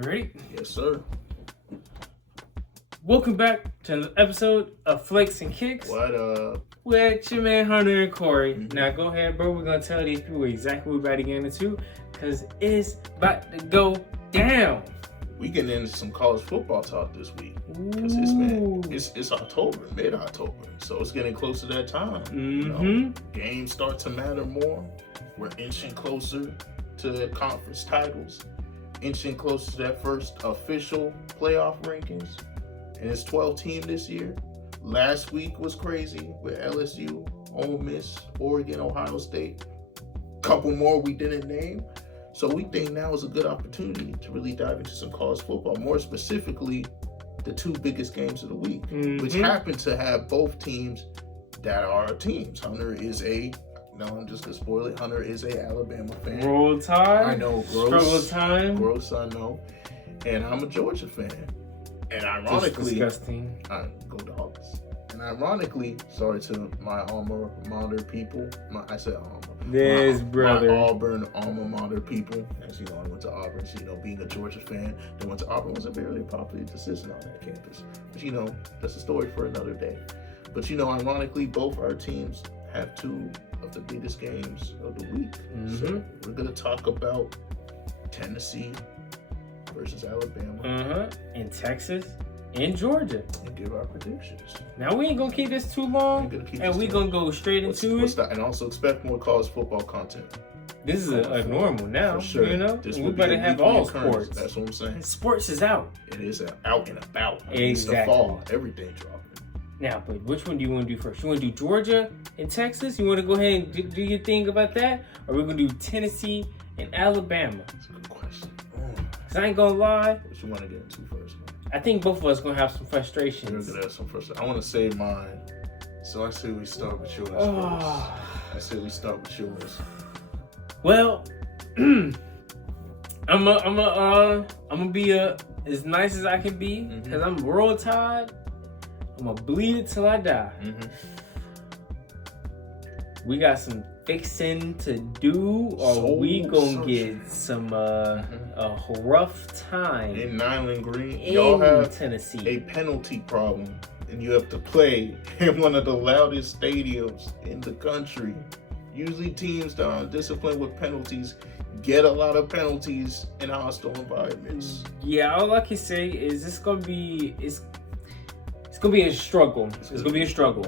You ready? Yes, sir. Welcome back to another episode of Flakes and Kicks. What up? With your man Hunter and Corey. Now go ahead, bro. We're gonna tell these people exactly what we're about to get into, cause it's about to go down. We getting into some college football talk this week. Cause it's October, mid-October, so it's getting close to that time. You know, games start to matter more. We're inching closer to conference titles, inching closer to that first official playoff rankings, and it's 12 team this year. Last week was crazy with LSU, Ole Miss, Oregon, Ohio State. Couple more we didn't name. So we think now is a good opportunity to really dive into some college football, more specifically the two biggest games of the week, which happen to have both teams that are teams. Hunter is I'm just gonna spoil it. Hunter is a Alabama fan. Roll Tide. I know, Struggle time. Gross, I know. And I'm a Georgia fan. And ironically, disgusting. Go Dogs. And ironically, sorry to my alma mater people. I said alma. Brother. My Auburn alma mater people. As you know, I went to Auburn. So, being a Georgia fan, then went to Auburn was a very popular decision on that campus. But, that's a story for another day. But, ironically, both our teams have two of the biggest games of the week. So we're going to talk about Tennessee versus Alabama. And Texas and Georgia. And give our predictions. Now we ain't gonna keep this too long, and we're gonna go straight into it. And also expect more college football content. This is a normal now, for sure. We better have all sports. That's what I'm saying. Sports is out. It is out and about. Exactly. It's the fall. Everything dropping. Now, but which one do you want to do first? You want to do Georgia and Texas? You want to go ahead and do your thing about that? Or we're going to do Tennessee and Alabama? That's a good question. Because I ain't going to lie. What you want to get into first, man? I think both of us going to have some frustrations. We're going to have some frustrations. I want to say mine. So I say we start with yours first. I say we start with yours. Well, I'm gonna be as nice as I can be, because I'm Roll Tide. I'm gonna bleed it till I die. We got some fixing to do, or we gonna get some a rough time in Nyland Green. In y'all have Tennessee a penalty problem, and you have to play in one of the loudest stadiums in the country. Usually teams that are disciplined with penalties get a lot of penalties in hostile environments. Yeah, all I can say is it's gonna be a struggle. It's gonna be a struggle.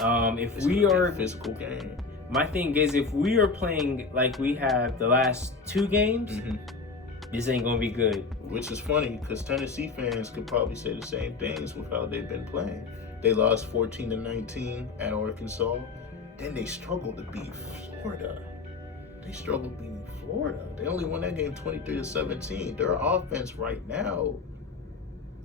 If we are a physical game. My thing is, if we are playing like we have the last two games, this ain't gonna be good. Which is funny because Tennessee fans could probably say the same things with how they've been playing. They lost 14-19 at Arkansas. Then they struggled to beat Florida. They only won that game 23-17. Their offense right now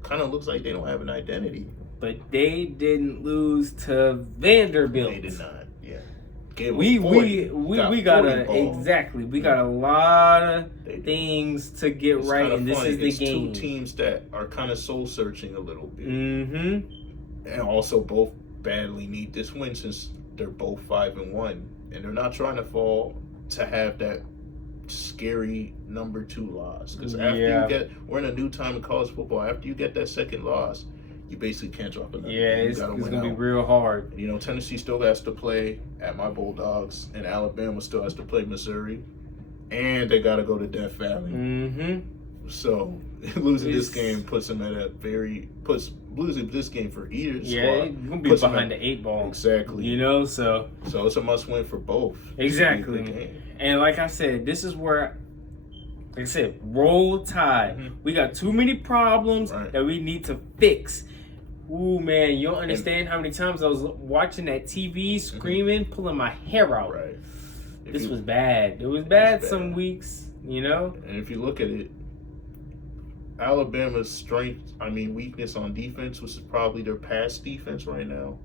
kind of looks like they don't have an identity. But they didn't lose to Vanderbilt. They did not. Yeah. We got a lot of things to get right, and this is the game. Two teams that are kind of soul searching a little bit. And also both badly need this win since they're both 5-1, and they're not trying to fall to have that scary number 2 loss. Because we're in a new time in college football. After you get that second loss, you basically can't drop another. Yeah, it's gonna be real hard. Tennessee still has to play at my Bulldogs, and Alabama still has to play Missouri, and they got to go to Death Valley. So losing this game puts them losing this game for either squad. Yeah, it's gonna be behind the 8 ball. Exactly. So it's a must win for both. Exactly. And like I said, this is where, like I said, Roll Tide. We got too many problems that we need to fix. Ooh, man, you don't understand how many times I was watching that TV, screaming, pulling my hair out. Right. This was bad. It was bad some weeks, And if you look at it, Alabama's weakness on defense, which is probably their pass defense right now.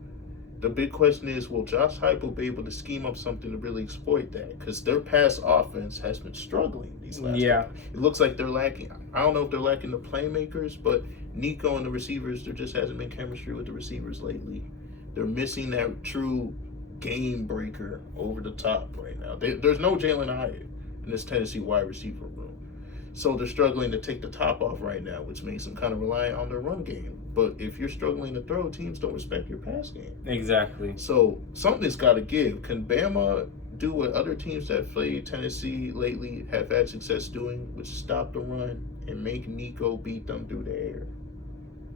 The big question is, will Josh Heupel be able to scheme up something to really exploit that? Because their pass offense has been struggling these last couple. It looks like they're lacking. I don't know if they're lacking the playmakers, but Nico and the receivers, there just hasn't been chemistry with the receivers lately. They're missing that true game breaker over the top right now. There's no Jalen Hyatt in this Tennessee wide receiver room. So they're struggling to take the top off right now, which makes them kind of reliant on their run game. But if you're struggling to throw, teams don't respect your pass game. Exactly. So something's got to give. Can Bama do what other teams that played Tennessee lately have had success doing, which is stop the run and make Nico beat them through the air?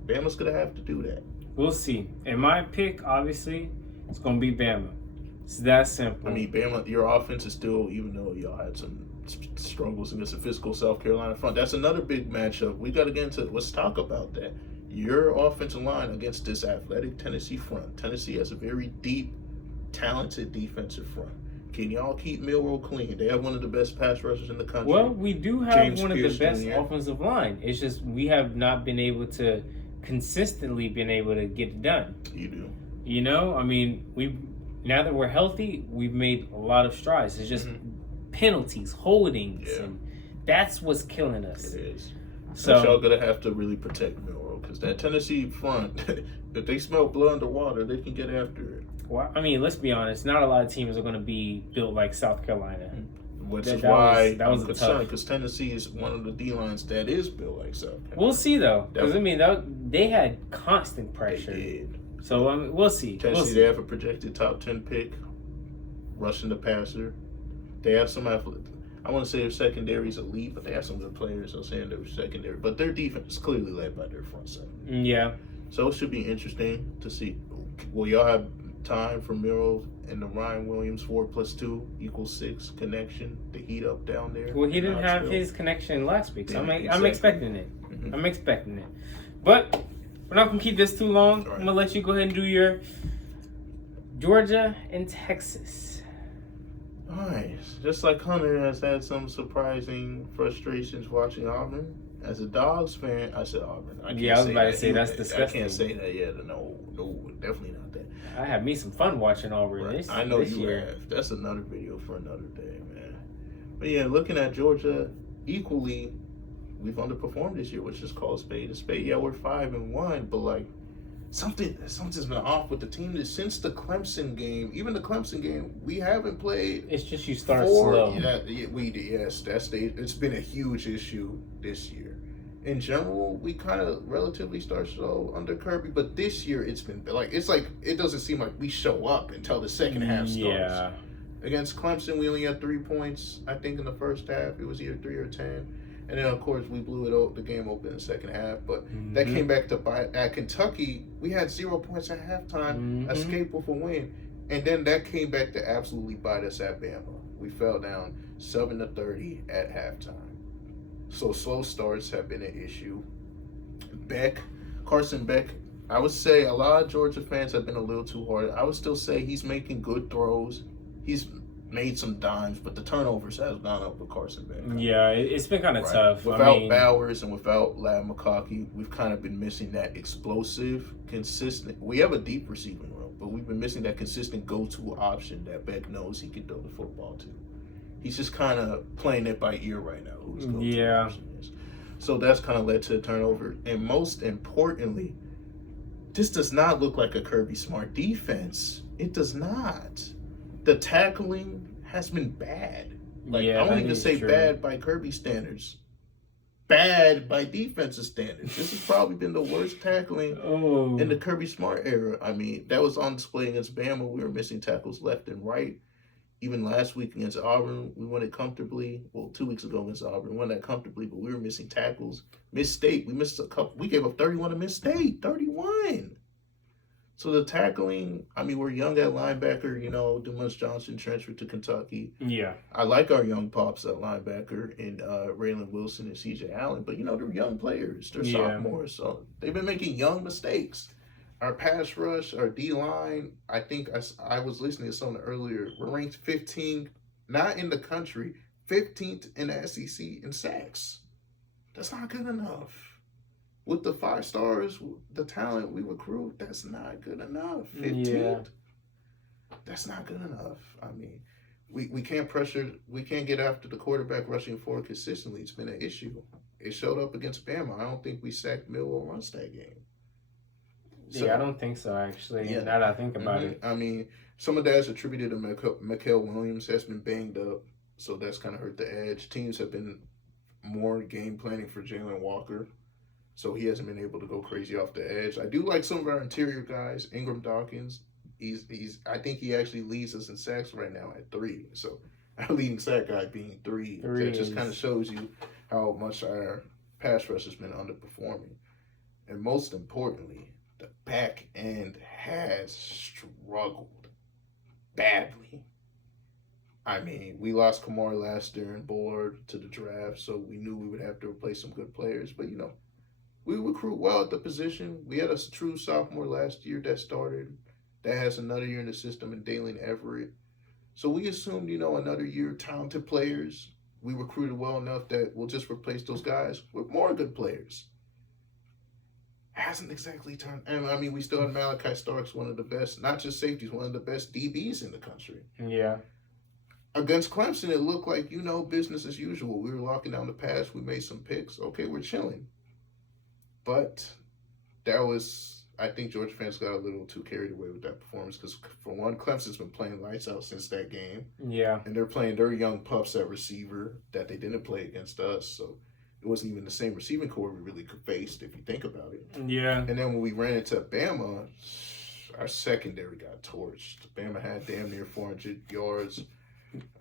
Bama's going to have to do that. We'll see. And my pick, obviously, it's going to be Bama. It's that simple. I mean, Bama, your offense is still, even though y'all had some struggles against the physical South Carolina front, that's another big matchup. We got to get into, let's talk about that. Your offensive line against this athletic Tennessee front. Tennessee has a very deep, talented defensive front. Can y'all keep Milroe clean? They have one of the best pass rushers in the country. Well, we do have James one of Pierce the best Jr. offensive line. It's just we have not been able to consistently been able to get it done. You do. You know, I mean, now that we're healthy, we've made a lot of strides. It's just penalties, holdings, and that's what's killing us. It is. So y'all gonna have to really protect Milroe because that Tennessee front, if they smell blood underwater, they can get after it. Well, I mean, let's be honest. Not a lot of teams are going to be built like South Carolina. Which is why that was I'm concerned because Tennessee is one of the D-lines that is built like South Carolina. We'll see, though. Because, I mean, they had constant pressure. They did. So, I mean, we'll see. Tennessee, they have a projected top 10 pick, rushing the passer. They have some athletes. I want to say their secondary is elite, but they have some good players. I'm saying their secondary. But their defense is clearly led by their front seven. Yeah. So it should be interesting to see. Will y'all have time for Milroe and the Ryan Williams 4+2 = 6 connection to heat up down there? Well, he didn't have his connection last week, so Yeah, I'm expecting it. I'm expecting it. But we're not going to keep this too long. Right. I'm going to let you go ahead and do your Georgia and Texas. Nice. Just like Hunter has had some surprising frustrations watching Auburn. As a Dogs fan, I said Auburn. I was about to say that's disgusting. I can't say that yet. No, definitely not that. I had me some fun watching Auburn this I know this you year. have. That's another video for another day, man. But yeah, looking at Georgia, equally, we've underperformed this year, which is called spade a spade. Yeah, we're 5-1, but like something's been off with the team. Since the Clemson game, even the Clemson game, we haven't played. It's just you start slow. It's been a huge issue this year. In general, we kind of relatively start slow under Kirby, but this year it's like it doesn't seem like we show up until the second half starts. Yeah. Against Clemson, we only had 3 points, I think, in the first half. It was either 3 or 10. And then, of course, we blew the game open in the second half. But that came back to bite. At Kentucky, we had 0 points at halftime, escape with a win. And then that came back to absolutely bite us at Bama. We fell down 7-30 at halftime. So slow starts have been an issue. Carson Beck, I would say a lot of Georgia fans have been a little too hard. I would still say he's making good throws. He's made some dimes, but the turnovers have gone up with Carson Beck. Yeah, it's been kind of tough. Without Bowers and without Lad McConkey, we've kind of been missing that explosive, consistent. We have a deep receiving room, but we've been missing that consistent go-to option that Beck knows he can throw the football to. He's just kind of playing it by ear right now. Who his go-to option is. So that's kind of led to a turnover. And most importantly, this does not look like a Kirby Smart defense. It does not. The tackling has been bad. I won't even say bad by Kirby standards. Bad by defensive standards. This has probably been the worst tackling in the Kirby Smart era. I mean, that was on display against Bama. We were missing tackles left and right. Even last week against Auburn, we won it comfortably. Well, 2 weeks ago against Auburn, we won that comfortably, but we were missing tackles. Miss State, we missed a couple. We gave up 31 to Miss State. 31. So the tackling, I mean, we're young at linebacker, Dumas Johnson transferred to Kentucky. Yeah. I like our young pops at linebacker and Raylan Wilson and CJ Allen, but, they're young players. They're sophomores, so they've been making young mistakes. Our pass rush, our D-line, I think I was listening to something earlier. We're ranked 15th, not in the country, 15th in the SEC in sacks. That's not good enough. With the 5 stars, the talent we recruit, that's not good enough. 15th, that's not good enough. I mean, we can't get after the quarterback rushing forward consistently. It's been an issue. It showed up against Bama. I don't think we sacked Milroe once that game. So, I don't think so, actually, now that I think about it. I mean, some of that is attributed to Mikael Williams has been banged up, so that's kind of hurt the edge. Teams have been more game planning for Jalen Walker. So he hasn't been able to go crazy off the edge. I do like some of our interior guys. Ingram Dawkins, he's I think he actually leads us in sacks right now at 3. So our leading sack guy being 3. That just kind of shows you how much our pass rush has been underperforming. And most importantly, the back end has struggled badly. I mean, we lost Kamar last year and Bullard to the draft, so we knew we would have to replace some good players. But, we recruit well at the position. We had a true sophomore last year that started, that has another year in the system in Dalen Everett. So we assumed, another year talented players. We recruited well enough that we'll just replace those guys with more good players. Hasn't exactly turned. And I mean, we still have Malachi Starks, one of the best, not just safeties, one of the best DBs in the country. Yeah. Against Clemson, it looked like, business as usual. We were locking down the pass. We made some picks. Okay, we're chilling. But that was, I think Georgia fans got a little too carried away with that performance because, for one, Clemson's been playing lights out since that game. Yeah. And they're playing their young pups at receiver that they didn't play against us. So it wasn't even the same receiving core we really faced, if you think about it. Yeah. And then when we ran into Bama, our secondary got torched. Bama had damn near 400 yards.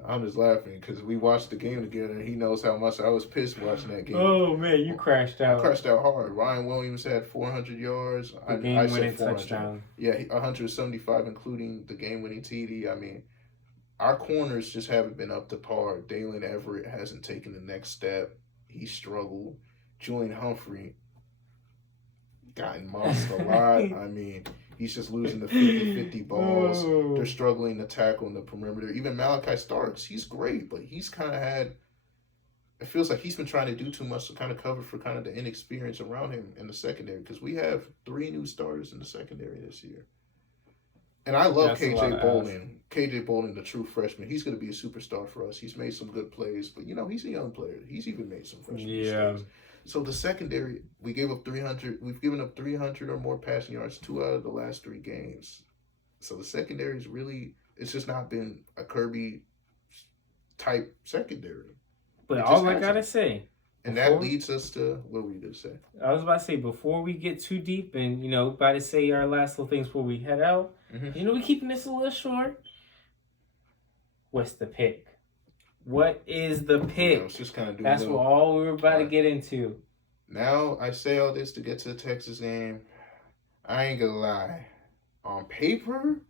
I'm just laughing because we watched the game together, and he knows how much I was pissed watching that game. Oh, man, you crashed out. I crashed out hard. Ryan Williams had 400 yards. The game-winning touchdown. Yeah, 175, including the game-winning TD. I mean, our corners just haven't been up to par. Dalen Everett hasn't taken the next step. He struggled. Julian Humphrey gotten mossed a lot. I mean, he's just losing the 50-50 balls. Oh. They're struggling to tackle in the perimeter. Even Malachi Starks, he's great, but he's kind of it feels like he's been trying to do too much to kind of cover for kind of the inexperience around him in the secondary because we have 3 new starters in the secondary this year. And I love KJ Bolden. KJ Bolden, the true freshman. He's going to be a superstar for us. He's made some good plays, but he's a young player. He's even made some freshman mistakes. So the secondary, we gave up 300. We've given up 300 or more passing yards 2 out of the last 3 games. So the secondary is really, it's just not been a Kirby type secondary. But all I gotta say, and that leads us to what were you gonna say? I was about to say, before we get too deep and about to say our last little things before we head out, we're keeping this a little short. What's the pick? What is the pick? I was just kind of doing That's what all we were about to get into. Now I say all this to get to the Texas game. I ain't gonna lie. On paper,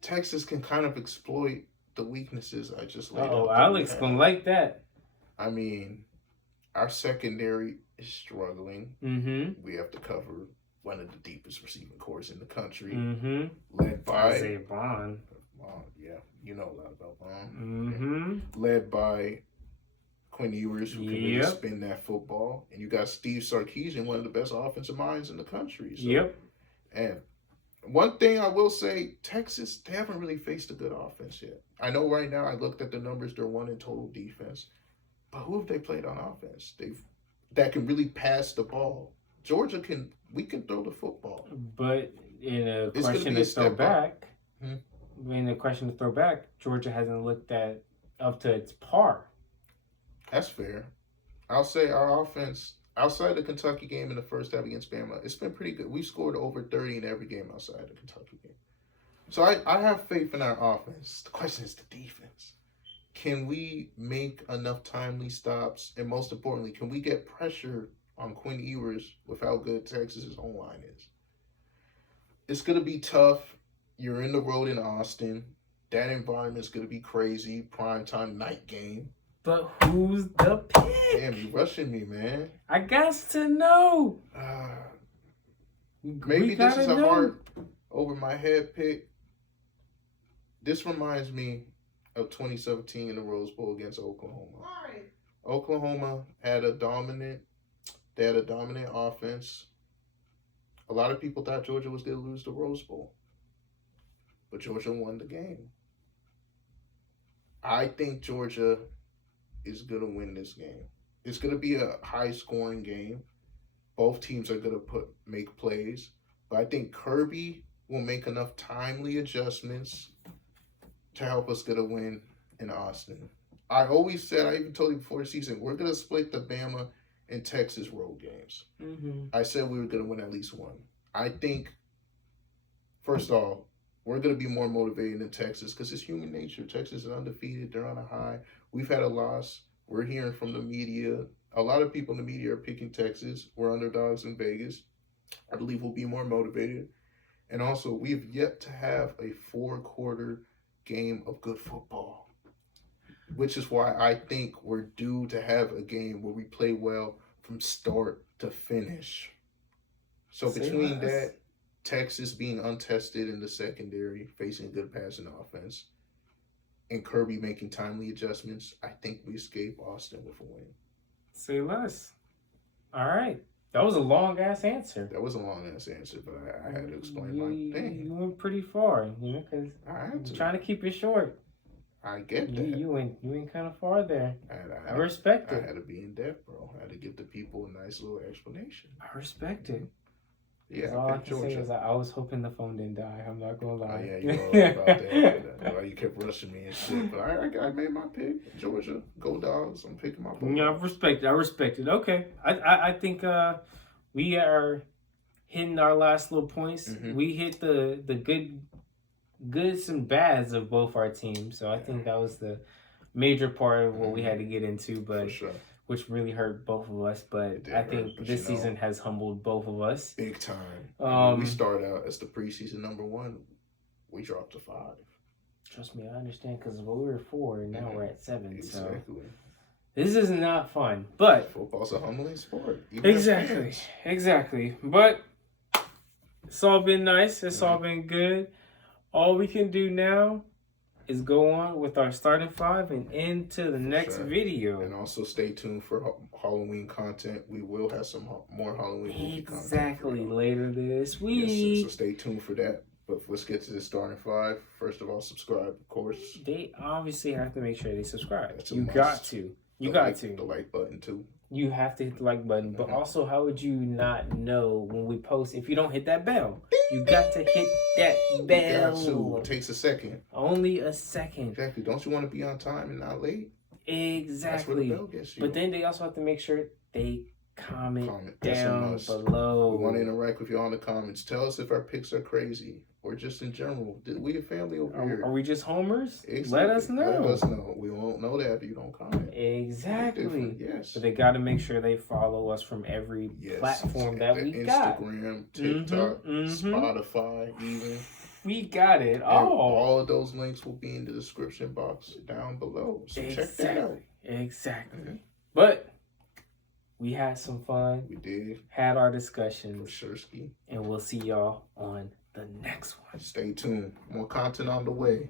Texas can kind of exploit the weaknesses I just laid out. Oh, Alex gonna like that. I mean, our secondary is struggling. Mm-hmm. We have to cover one of the deepest receiving corps in the country, led by Isaiah Bond. Yeah, you know a lot about Bond. Mm-hmm. Led by Quinn Ewers, who can really spin that football, and you got Steve Sarkisian, one of the best offensive minds in the country. So, and one thing I will say, Texas, they haven't really faced a good offense yet. I know right now, I looked at the numbers, they're 1 in total defense. But who have they played on offense? That can really pass the ball. Georgia we can throw the football. But in a question to throw back, Georgia hasn't looked up to its par. That's fair. I'll say our offense, outside the Kentucky game in the first half against Bama, it's been pretty good. We've scored over 30 in every game outside the Kentucky game. So I have faith in our offense. The question is the defense. Can we make enough timely stops? And most importantly, can we get pressure on Quinn Ewers with how good Texas's O-line is? It's going to be tough. You're in the road in Austin. That environment's going to be crazy. Primetime night game. But who's the pick? Damn, you rushing me, man. I got to know. Maybe this is a hard over my head pick. This reminds me of 2017 in the Rose Bowl against Oklahoma. Why? Oklahoma had a dominant offense. A lot of people thought Georgia was going to lose the Rose Bowl. But Georgia won the game. I think Georgia is going to win this game. It's going to be a high-scoring game. Both teams are going to make plays. But I think Kirby will make enough timely adjustments to help us get a win in Austin. I always said, I even told you before the season, we're going to split the Bama and Texas road games. Mm-hmm. I said we were going to win at least one. I think, first off, we're going to be more motivated than Texas because it's human nature. Texas is undefeated. They're on a high. We've had a loss. We're hearing from the media. A lot of people in the media are picking Texas. We're underdogs in Vegas. I believe we'll be more motivated. And also, we've yet to have a 4-quarter game of good football, which is why I think we're due to have a game where we play well from start to finish. So between that, Texas being untested in the secondary, facing a good passing offense, and Kirby making timely adjustments, I think we escape Austin with a win. Say less. All right. That was a long-ass answer. That was a long-ass answer, but I had to explain my thing. You went pretty far, because I'm trying to keep it short. I get that. You went kind of far there. I respect it. I had to be in depth, bro. I had to give the people a nice little explanation. I respect it. Yeah, all I can say is I was hoping the phone didn't die. I'm not gonna lie. Oh yeah, you know about that. You kept rushing me and shit, but I made my pick. Georgia, go Dogs. I'm picking my boy. Yeah, I respect it. Okay, I think we are hitting our last little points. Mm-hmm. We hit the goods and bads of both our teams. So I think that was the major part of what we had to get into, but. For sure. Which really hurt both of us, but I think this season has humbled both of us. Big time. We started out as the preseason number 1. We dropped to 5. Trust me, I understand, because we were 4 and now we're at 7. Exactly. So this is not fun, but... Football's a humbling sport. Exactly. But it's all been nice. It's all been good. All we can do now is go on with our starting 5 and into the next video. And also stay tuned for Halloween content. We will have some more Halloween movie content. Exactly, later this week. Yes, so stay tuned for that. But let's get to the starting 5. First of all, subscribe, of course. They obviously have to make sure they subscribe. That's you got to. You got to. The like button, too. You have to hit the like button. But also, how would you not know when we post if you don't hit that bell? You got to hit that bell. You got to. It takes a second. Only a second. Exactly. Don't you want to be on time and not late? Exactly. That's where the bell gets you. But then they also have to make sure they comment down below. We want to interact with you on the comments. Tell us if our picks are crazy or just in general. We a family over here. Are we just homers? Exactly. Let us know. Let us know. We won't know that if you don't comment. Exactly. Yes. But they got to make sure they follow us from every platform that we got. Instagram, TikTok, Spotify, even. We got it all. All of those links will be in the description box down below. So check that out. Exactly. Mm-hmm. But we had some fun. We did. Had our discussions. For sure, Ski. And we'll see y'all on the next one. Stay tuned. More content on the way.